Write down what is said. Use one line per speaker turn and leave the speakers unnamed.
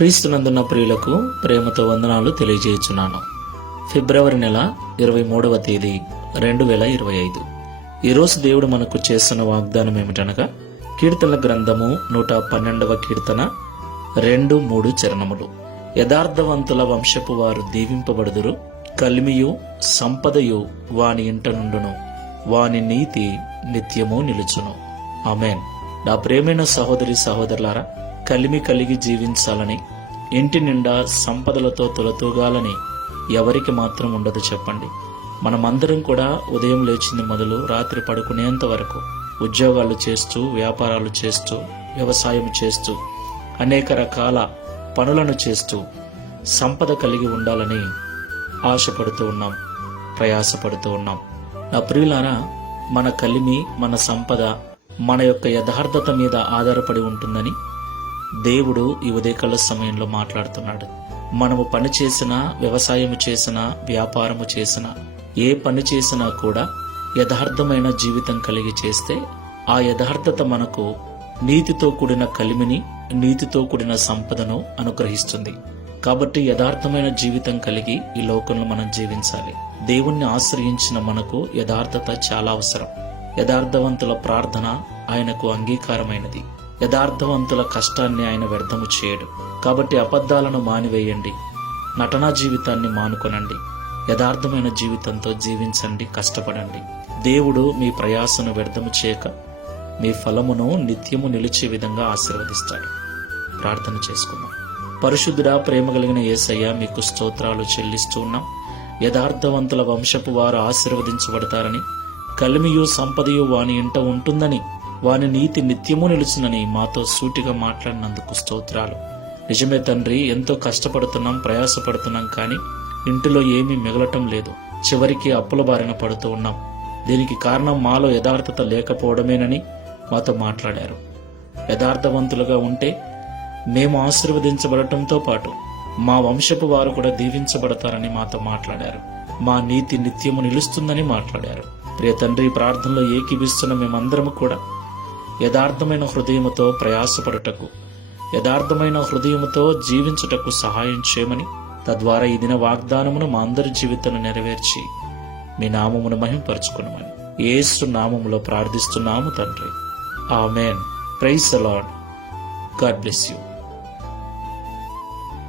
క్రీస్తునందున్న ప్రియులకు ప్రేమతో వందనాలు తెలియజేయుచున్నాను. ఫిబ్రవరి నెల ఇరవై మూడవ తేదీ రెండు వేల ఇరవై ఐదు. ఈరోజు దేవుడు మనకు చేస్తున్న వాగ్దానం ఏమిటనగా కీర్తనల గ్రంథము నూట పన్నెండవ కీర్తన రెండు మూడు చరణములు. యథార్థవంతుల వంశపు వారు దీవింపబడుదురు కల్మియు సంపదయు వాని ఇంట నుండును వాని నీతి నిత్యము నిలుచును. ఆమెన్. నా ప్రేమైన సహోదరి సహోదరులారా కలిమి కలిగి జీవించాలని ఇంటి నిండా సంపదలతో తొలతూగాలని ఎవరికి మాత్రం ఉండదు చెప్పండి. మనమందరం కూడా ఉదయం లేచింది మొదలు రాత్రి పడుకునేంత వరకు ఉద్యోగాలు చేస్తూ వ్యాపారాలు చేస్తూ వ్యవసాయం చేస్తూ అనేక రకాల పనులను చేస్తూ సంపద కలిగి ఉండాలని ఆశపడుతూ ఉన్నాం ప్రయాసపడుతూ ఉన్నాం. నా ప్రియులారా మన కలిమి మన సంపద మన యొక్క యథార్థత మీద ఆధారపడి ఉంటుందని దేవుడు ఈ ఉదయకాల సమయంలో మాట్లాడుతున్నాడు. మనము పని చేసినా వ్యవసాయము చేసినా వ్యాపారము చేసినా ఏ పని చేసినా కూడా యథార్థమైన జీవితం కలిగి చేస్తే ఆ యథార్థత మనకు నీతితో కూడిన కలిమిని నీతితో కూడిన సంపదను అనుగ్రహిస్తుంది. కాబట్టి యథార్థమైన జీవితం కలిగి ఈ లోకంలో మనం జీవించాలి. దేవుణ్ణి ఆశ్రయించిన మనకు యథార్థత చాలా అవసరం. యథార్థవంతుల ప్రార్థన ఆయనకు అంగీకారమైనది. యథార్థవంతుల కష్టాన్ని ఆయన వ్యర్థము చేయడు. కాబట్టి అబద్ధాలను మానివేయండి. నటనా జీవితాన్ని మానుకొనండి. యథార్థమైన జీవితంతో జీవించండి కష్టపడండి. దేవుడు మీ ప్రయాసను వ్యర్థము చేయక మీ ఫలమును నిత్యము నిలిచే విధంగా ఆశీర్వదిస్తాడు. ప్రార్థన చేసుకుందాం. పరిశుద్ధుడా ప్రేమ కలిగిన ఏసయ్య మీకు స్తోత్రాలు చెల్లిస్తూ ఉన్నాం. యథార్థవంతుల వంశపు వారు ఆశీర్వదించబడతారని కలిమియు సంపదయు వాని ఇంట ఉంటుందని వాని నీతి నిత్యము నిలుచునని మాతో సూటిగా మాట్లాడినందుకు స్తోత్రాలు. నిజమే తండ్రి ఎంతో కష్టపడుతున్నాం ప్రయాసపడుతున్నాం కానీ ఇంటిలో ఏమీ మిగలటం లేదు. చివరికి అప్పుల బారిన పడుతూ ఉన్నాం. దీనికి కారణం మాలో యథార్థత లేకపోవడమేనని మాతో మాట్లాడారు. యథార్థవంతులుగా ఉంటే మేము ఆశీర్వదించబడటంతో పాటు మా వంశపు వారు కూడా దీవించబడతారని మాతో మాట్లాడారు. మా నీతి నిత్యము నిలుస్తుందని మాట్లాడారు. ప్రియ తండ్రి ప్రార్థనలో ఏకీభిస్తున్న మేమందరము కూడా యథార్థమైన హృదయముతో ప్రయాసపడుటకు యథార్థమైన హృదయముతో జీవించుటకు సహాయం చేయమని తద్వారా ఈ దిన వాగ్దానమును మా అందరి జీవితాన్ని నెరవేర్చి మీ నామమును మహింపరచుకునమని ఏసు నామములో ప్రార్థిస్తున్నాము తండ్రి. Amen. Praise the Lord God bless you.